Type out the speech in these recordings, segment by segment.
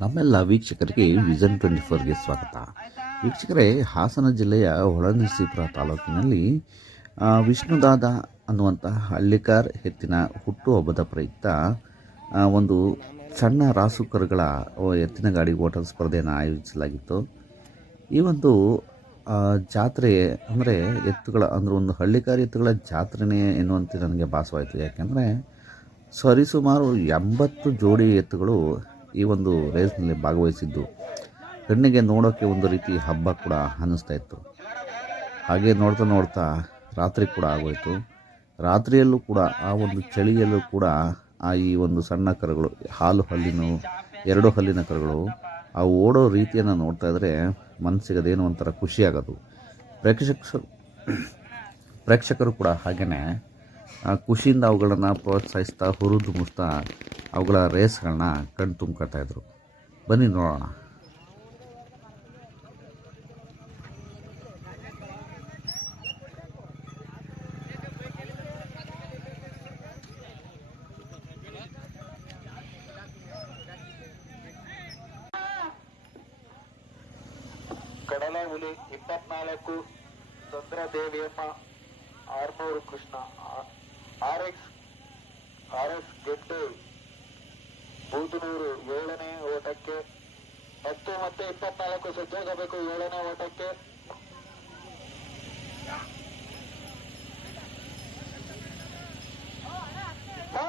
ನಮ್ಮೆಲ್ಲ ವೀಕ್ಷಕರಿಗೆ vision twenty ಫೋರ್ಗೆ ಸ್ವಾಗತ. ವೀಕ್ಷಕರೇ, ಹಾಸನ ಜಿಲ್ಲೆಯ ಹೊಳನರಸೀಪುರ ತಾಲೂಕಿನಲ್ಲಿ ವಿಷ್ಣುದಾದ ಅನ್ನುವಂಥ ಹಳ್ಳಿಕಾರ್ ಎತ್ತಿನ ಹುಟ್ಟುಹಬ್ಬದ ಪ್ರಯುಕ್ತ ಒಂದು ಸಣ್ಣ ರಾಸುಕರುಗಳ ಎತ್ತಿನ ಗಾಡಿ ಓಟದ ಸ್ಪರ್ಧೆಯನ್ನು ಆಯೋಜಿಸಲಾಗಿತ್ತು. ಈ ಒಂದು ಜಾತ್ರೆ ಅಂದರೆ ಎತ್ತುಗಳ, ಅಂದರೆ ಒಂದು ಹಳ್ಳಿಕಾರ್ ಎತ್ತುಗಳ ಜಾತ್ರೆನೇ ಎನ್ನುವಂತೆ ನನಗೆ ಭಾಸವಾಯಿತು. ಯಾಕೆಂದರೆ, ಸರಿಸುಮಾರು ಎಂಬತ್ತು ಜೋಡಿ ಎತ್ತುಗಳು ಈ ಒಂದು ರೇಸ್ನಲ್ಲಿ ಭಾಗವಹಿಸಿದ್ದು. ಕಣ್ಣಿಗೆ ನೋಡೋಕ್ಕೆ ಒಂದು ರೀತಿ ಹಬ್ಬ ಕೂಡ ಅನ್ನಿಸ್ತಾ ಇತ್ತು. ಹಾಗೆ ನೋಡ್ತಾ ನೋಡ್ತಾ ರಾತ್ರಿ ಕೂಡ ಆಗೋಯಿತು. ರಾತ್ರಿಯಲ್ಲೂ ಕೂಡ ಆ ಒಂದು ಚಳಿಯಲ್ಲೂ ಕೂಡ ಆ ಈ ಒಂದು ಸಣ್ಣ ಕರುಗಳು, ಹಾಲು ಹಲ್ಲಿನ ಎರಡು ಹಲ್ಲಿನ ಕರುಗಳು, ಆ ಓಡೋ ರೀತಿಯನ್ನು ನೋಡ್ತಾ ಇದ್ದರೆ ಮನಸ್ಸಿಗೆ ಅದೇನೋ ಒಂಥರ ಖುಷಿಯಾಗೋದು ಪ್ರೇಕ್ಷಕ, ಪ್ರೇಕ್ಷಕರು ಕೂಡ ಹಾಗೆಯೇ ಖುಷಿಯಿಂದ ಅವುಗಳನ್ನು ಪ್ರೋತ್ಸಾಹಿಸ್ತಾ, ಹುರಿದು ಮುಸ್ತಾ ಅವುಗಳ ರೇಸ್ಗಳನ್ನ ಕಣ್ಣು ತುಂಬ್ಕೊತಾ ಇದ್ರು. ಬನ್ನಿ ನೋಡೋಣ. ಕಡಲ ಹುಲಿ ಇಪ್ಪತ್ನಾಲ್ಕು ಚಂದ್ರದೇವಿಯಮ್ಮ, ಆರ್ನೂರು Krishna R X R S Budanur ಏಳನೇ ಓಟಕ್ಕೆ ಹತ್ತು ಮತ್ತೆ ಇಪ್ಪತ್ನಾಲ್ಕು ಸಜ್ಜಾಗಬೇಕು ಏಳನೇ ಓಟಕ್ಕೆ. ಏಳನೇ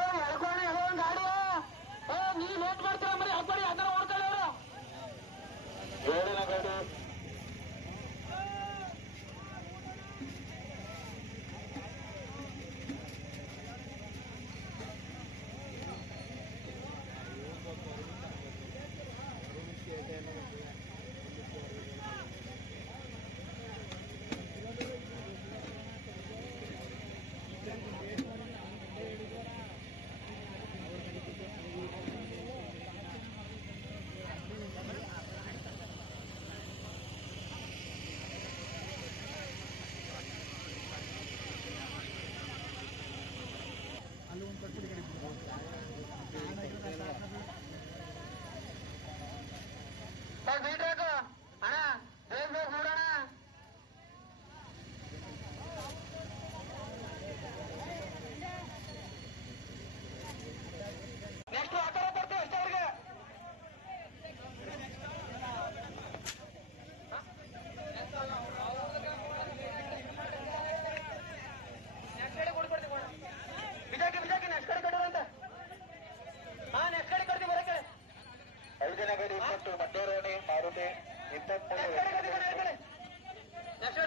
దక్షిణ